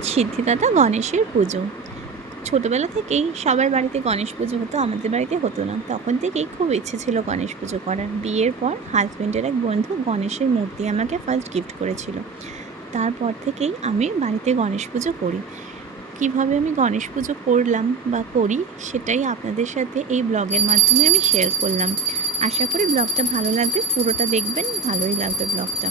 আজ সিদ্ধিদাতা গণেশের পুজো। ছোটোবেলা থেকেই সবার বাড়িতে গণেশ পুজো হতো, আমাদের বাড়িতে হতো না। তখন থেকেই খুব ইচ্ছে ছিল গণেশ পুজো করার। বিয়ের পর হাজব্যান্ডের এক বন্ধু গণেশের মূর্তি আমাকে ফার্স্ট গিফট করেছিল। তারপর থেকেই আমি বাড়িতে গণেশ পুজো করি। কীভাবে আমি গণেশ পুজো করলাম বা করি সেটাই আপনাদের সাথে এই ব্লগের মাধ্যমে আমি শেয়ার করলাম। আশা করি ব্লগটা ভালো লাগবে, পুরোটা দেখবেন, ভালোই লাগবে ব্লগটা।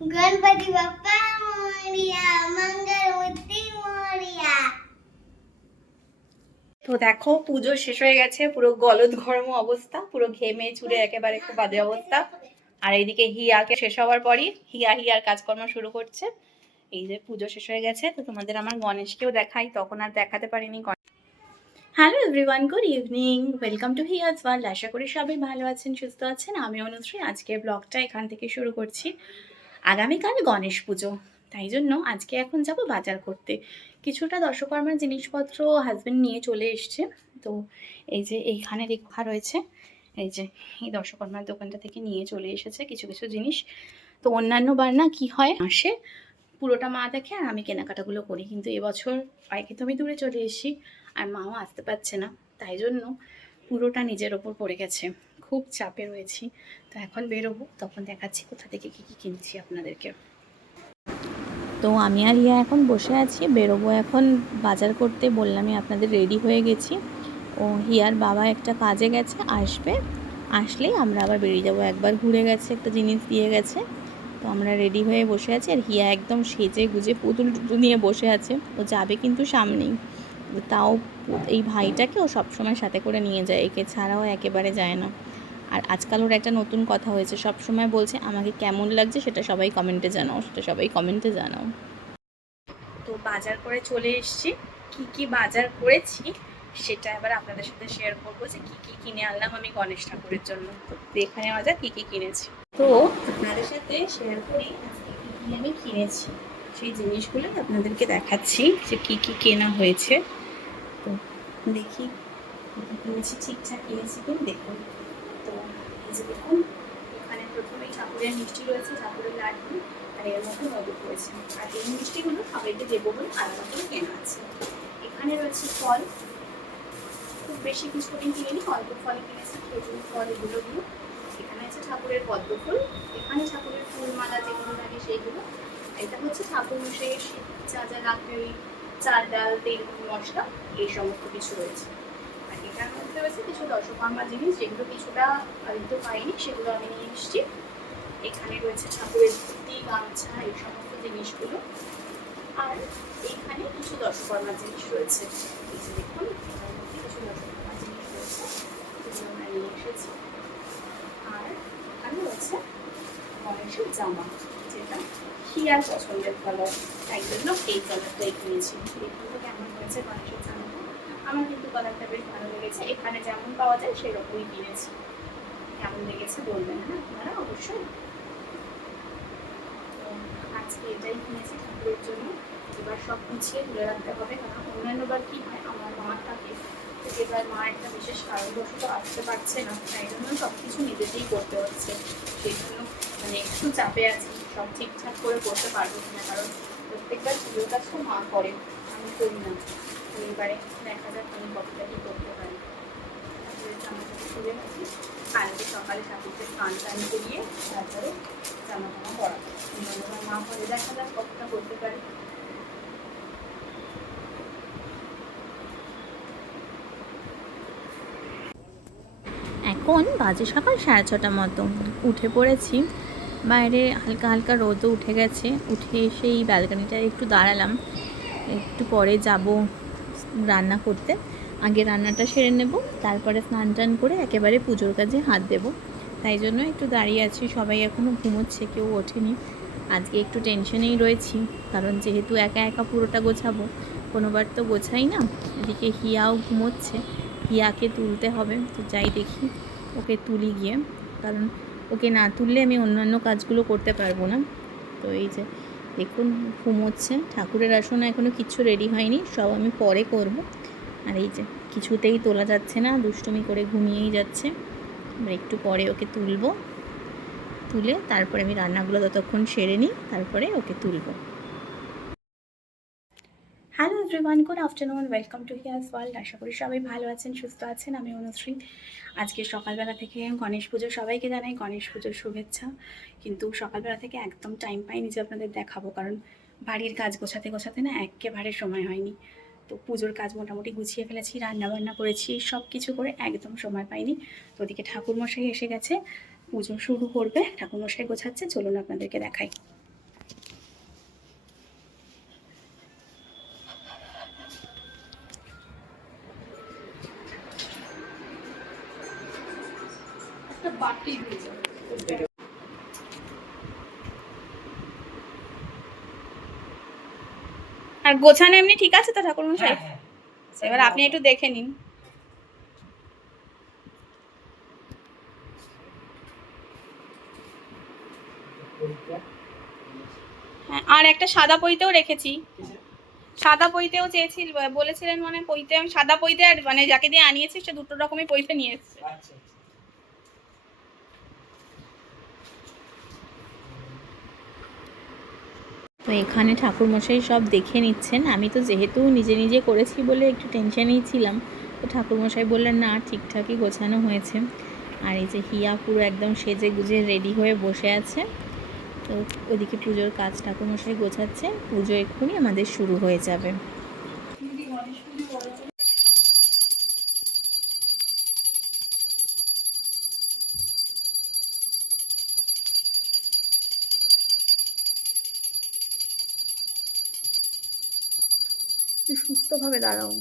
ગણપતિ બાપા મોરિયા મંગલ મૂર્તિ મોરિયા তো দেখো, পুজো শেষ হয়ে গেছে, পুরো গলদ ঘর্ম অবস্থা, পুরো ঘেমে চুড়ে একেবারে খুব বাজে অবস্থা। আর এইদিকে হিয়াকে শেষ হওয়ার পরই হিয়া হিয়ার কাজকর্ম শুরু করছে। এই যে পুজো শেষ হয়ে গেছে, তো তোমাদের আমার গণেশকেও দেখাই, তখন আর দেখাতে পারিনি hello everyone good evening welcome to Hiya's world আশা করি সবাই ভালো আছেন, সুস্থ আছেন। আমি অনুশ্রী আজকে ব্লগটা এখান থেকে শুরু করছি। আগামীকাল গণেশ পুজো। তাই জন্য আজকে এখন যাব বাজার করতে। কিছুটা দর্শকর্মার জিনিসপত্র হাজবেন্ড নিয়ে চলে এসছে। তো এই যে এইখানে লেখা রয়েছে, এই যে এই দর্শকর্মার দোকানটা থেকে নিয়ে চলে এসেছে কিছু কিছু জিনিস। তো অন্যান্য বার না কী হয় আসে পুরোটা মা দেখে আর আমি কেনাকাটাগুলো করি। কিন্তু এবছর বাইকে তো আমি দূরে চলে এসেছি, আর মাও আসতে পারছে না। তাই জন্য পুরোটা নিজের ওপর পড়ে গেছে। খুব চাপে রয়েছি। তো এখন বেরোবো, তখন দেখাচ্ছি কোথা থেকে কী কী কিনছি আপনাদেরকে। তো আমি আর ইয়া এখন বসে আছি, বেরোবো এখন বাজার করতে বললামই আপনাদের রেডি হয়ে গেছি। ও হিয়ার বাবা একটা কাজে গেছে, আসবে। আসলেই আমরা আবার বেরিয়ে যাব, একবার ঘুরে গেছে, একটা জিনিস দিয়ে গেছে। তো আমরা রেডি হয়ে বসে আছি আর হিয়া একদম সেজে গুজে পুতুল টুতুল নিয়ে বসে আছে। ও যাবে কিন্তু সামনেই। তাও এই ভাইটাকে ও সবসময় সাথে করে নিয়ে যায়, একে ছাড়াও একেবারে যায় না। আর আজকাল ওর একটা নতুন কথা হয়েছে সব সময় বলছে, আমাকে কেমন লাগছে সেটা সবাই কমেন্টে জানাও, সেটা সবাই কমেন্টে জানাও। তো বাজার করে চলে এসেছি। কি কি বাজার করেছি সেটা এবার আপনাদের সাথে শেয়ার করব যে কি কি কিনে আনলাম আমি গণেশ ঠাকুরের জন্য। নেওয়া যাক কি কি কিনেছি। তো আপনাদের সাথে শেয়ার করি আমি কিনেছি। সেই জিনিসগুলো আপনাদেরকে দেখাচ্ছি যে কি কি কেনা হয়েছে। তো দেখি, কিনেছি, ঠিকঠাক কিনেছি কিনা দেখুন। তো দেখুন, এখানে প্রথমেই ঠাকুরের মিষ্টি রয়েছে, ঠাকুরের লাড্ডু, আর এর মধ্যে মধু রয়েছে। আর এই মিষ্টিগুলো সবাইকে দেবো বলে আলাদা করে কেনা আছে। এখানে রয়েছে ফল। খুব বেশি কিছু আমি কিনিনি, অল্প ফল কিনেছি খেজুর ফল, এগুলো দিয়ে। এখানে আছে ঠাকুরের পদ্ম ফুল এখানে ঠাকুরের ফুল মালা যেগুলো লাগে সেইগুলো। এটা হচ্ছে ঠাকুর মশাইয়ের যা যা লাগবে ওই চাল ডাল, তেল, মশলা, এই সমস্ত কিছু রয়েছে। এটার মধ্যে রয়েছে কিছু দশকর্মা জিনিস যেগুলো কিছুটা হয়তো পাইনি, সেগুলো আমি নিয়ে এসেছি। এখানে রয়েছে ঠাকুরের ধুতি গামছা, এই সমস্ত জিনিসগুলো। আর এখানে কিছু দশকর্মা জিনিস রয়েছে। দেখুন কিছু দশকর্মা জিনিস রয়েছে, যেগুলো আমরা নিয়ে এসেছি। আর এখানে রয়েছে গণেশের জামা, যেটা হিয়ার পছন্দের কালার তাই জন্য এই কালারটাই কিনেছি। দেখুন কেমন হয়েছে গণেশের জামাটা আমার কিন্তু কালারটা বেশ ভালো লেগেছে। এখানে যেমন পাওয়া যায় সেরকমই কিনেছি। কেমন লেগেছে বলবেন হ্যাঁ? আপনারা অবশ্যই। আজকে এটাই কিনেছি ঠাকুরের জন্য। এবার সব গুছিয়ে তুলে রাখতে হবে। কারণ অন্যান্যবার কি হয়, আমার মা থাকে এবার মা একটা বিশেষ কারণবশত আসতে পারছে না। তাই জন্য সব কিছু নিজেতেই করতে হচ্ছে। সেই জন্য মানে একটু চাপে আছি, সব ঠিকঠাক করে করতে পারব কিনা। কারণ প্রত্যেকবার পুজোর তো মা করে। আমি করি না। দেখা যাক আমি করতে পারি কালকে সকালে ঠাকুরকে স্নান টান করিয়ে তারপরে জামা মা করে দেখা যাক কতটা করতে পারি। এখন বাজে সকাল সাড়ে ছটা মতো। উঠে পড়েছি। বাইরে হালকা হালকা রোদও উঠে গেছে। উঠে এসে এই ব্যালকানিটা একটু দাঁড়ালাম। একটু পরে যাব। রান্না করতে। আগে রান্নাটা সেরে নেব, তারপরে স্নান টান করে একেবারে পুজোর কাজে হাত দেব। তাই জন্য একটু দাঁড়িয়ে আছি, সবাই এখনও ঘুমোচ্ছে, কেউ ওঠেনি। আজকে একটু টেনশনেই রয়েছি, কারণ যেহেতু একা একা পুরোটা গোছাবো, কোনোবার তো গোছাই না। এদিকে হিয়াও ঘুমোচ্ছে, হিয়াকে তুলতে হবে, তো যাই দেখি ওকে তুলি গিয়ে। কারণ ওকে না তুললে আমি অন্যান্য কাজগুলো করতে পারব না। তো এই যে দেখুন, ঘুমোচ্ছে। ঠাকুরের আসনে এখনও কিছু রেডি হয়নি, সব আমি পরে করব। আর এই যে, কিছুতেই তোলা যাচ্ছে না, দুষ্টুমি করে ঘুমিয়েই যাচ্ছে। আমরা একটু পরে ওকে তুলব। তুলে তারপরে আমি রান্নাগুলো ততক্ষণ সেরে নিই, তারপরে ওকে তুলবো। Hello everyone good afternoon welcome to Hiya's world আশা করি সবাই ভালো আছেন, সুস্থ আছেন, আমি অনুশ্রী। আজকে সকালবেলা থেকে গণেশ পুজো সবাইকে জানাই, গণেশ পুজোর শুভেচ্ছা। কিন্তু সকালবেলা থেকে একদম টাইম পাইনি যে আপনাদের দেখাবো, কারণ বাড়ির কাজ গোছাতে গোছাতে না একেবারে সময় হয়নি। তো পুজোর কাজ মোটামুটি গুছিয়ে ফেলেছি রান্না বান্না করেছি সব কিছু করে একদম সময় পাইনি। তো ওদিকে ঠাকুরমশাই এসে গেছে, পুজো শুরু করবে, ঠাকুরমশাই গোছাচ্ছে, চলুন আপনাদেরকে দেখাই। আর গোছানো এমনি ঠিক আছে তো ঠাকুরমশাই? এবার আপনি একটু দেখে নিন। হ্যাঁ আর একটা সাদা পইতেও রেখেছি। সাদা পইতেও চেয়েছিল বলেছিলেন মানে পইতে আমি সাদা পইতে আর মানে যাকে দিয়ে আনিয়েছি সে দুটো রকমই পইতে নিয়ে এসেছে। তো এখানে ঠাকুরমশাই সব দেখে নিচ্ছেন। আমি তো যেহেতু নিজে নিজে করেছি বলে একটু টেনশনেই ছিলাম, তো ঠাকুরমশাই বললেন, না, ঠিকঠাকই গোছানো হয়েছে। আর এই যে হিয়া পুরো একদম সেজে গুজে রেডি হয়ে বসে আছে। তো ওদিকে পুজোর কাজ ঠাকুরমশাই গোছাচ্ছে পুজো এক্ষুনি আমাদের শুরু হয়ে যাবে। সুস্থভাবে দাঁড়াও।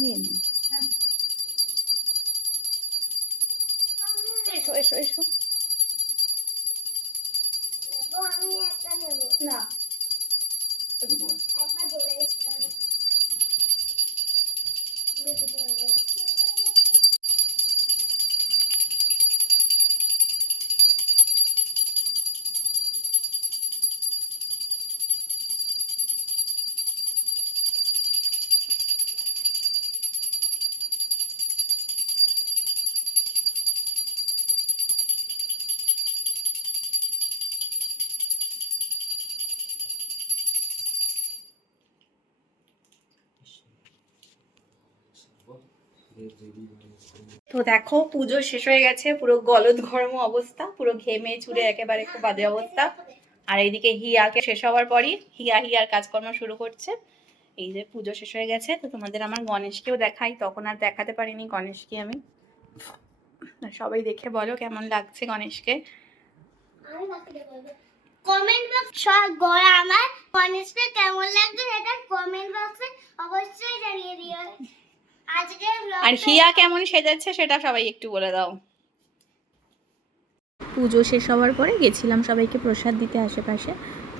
নিয়ে নিও। এসো এসো এসো। না। তো দেখো, পুজো শেষ হয়ে গেছে, পুরো গলদ ঘর্ম অবস্থা, পুরো ঘেমে চুরে একেবারে খুব বাজে অবস্থা। আর এইদিকে হিয়াকে শেষ হওয়ার পরই হিয়া হিয়ার কাজকর্ম শুরু করছে। এই যে পুজো শেষ হয়ে গেছে, তো তোমাদের আমার গণেশকেও দেখাই, তখন আর দেখাতে পারিনি গণেশকে আমি। সবাই দেখে বলো কেমন লাগছে গণেশকে। কমেন্ট বক্স গড়া আমার গণেশকে কেমন লাগছে সেটা কমেন্ট বক্সে অবশ্যই জানিয়ে দিও। আজকে আর হিয়া কেমন সেজাচ্ছে সেটা সবাই একটু বলে দাও। পুজো শেষ হওয়ার পরে গেছিলাম সবাইকে প্রসাদ দিতে আশেপাশে।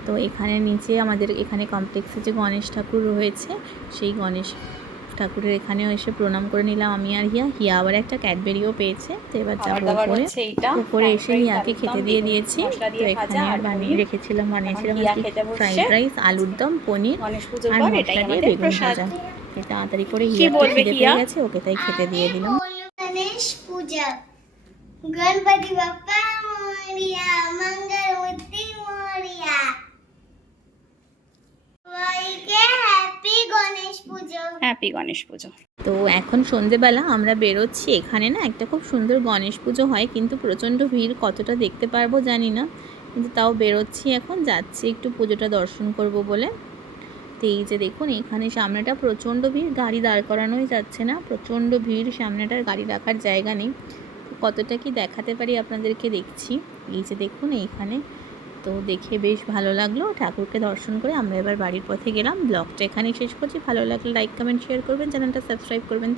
তো এখানে নিচে আমাদের এখানে কমপ্লেক্সে যে গণেশ ঠাকুর রয়েছে সেই গণেশ ঠাকুরের এখানেও এসে প্রণাম করে নিলাম আমি আর হিয়া। হিয়া আবার একটা ক্যাডবেরিও পেয়েছে তো এবার যাব উপরে। উপরে এসে হিয়াকে খেতে দিয়ে দিয়েছি। তো এখানে আর বানিয়ে রেখেছিলাম বানিয়েছিলাম হিয়া। ফ্রাইড রাইস আলুর দম পনির আর মশলা দিয়ে বেগুন ভাজা। তো তাড়াতাড়ি করে কি বলবে খেতে হিয়া? পেয়ে গেছে ওকে তাই খেতে দিয়ে দিলাম। গণেশ পূজা। গণপতি বাপ্পা মোরিয়া মঙ্গল মূর্তি মোরিয়া। হ্যাপি গণেশ পুজো। হ্যাপি গণেশ পুজো। তো এখন সন্ধেবেলা আমরা বেরোচ্ছি। এখানে না একটা খুব সুন্দর গণেশ পুজো হয় কিন্তু প্রচণ্ড ভিড় কতটা দেখতে পারব জানি না। কিন্তু তাও বেরোচ্ছি এখন যাচ্ছি একটু পুজোটা দর্শন করব বলে। তো এই যে দেখুন, এখানে সামনেটা প্রচণ্ড ভিড়, গাড়ি দাঁড় করানোই যাচ্ছে না, প্রচণ্ড ভিড়, সামনেটার গাড়ি রাখার জায়গা নেই। কতটা কি দেখাতে পারি আপনাদেরকে দেখছি। এই যে দেখুন, এইখানে তো দেখে বেশ ভালো লাগল। ঠাকুরকে দর্শন করে আমরা এবার বাড়ির পথে গেলাম। ব্লগটা এখানেই শেষ করছি। ভালো লাগলে লাইক, কমেন্ট শেয়ার করবেন। চ্যানেলটা সাবস্ক্রাইব করবেন।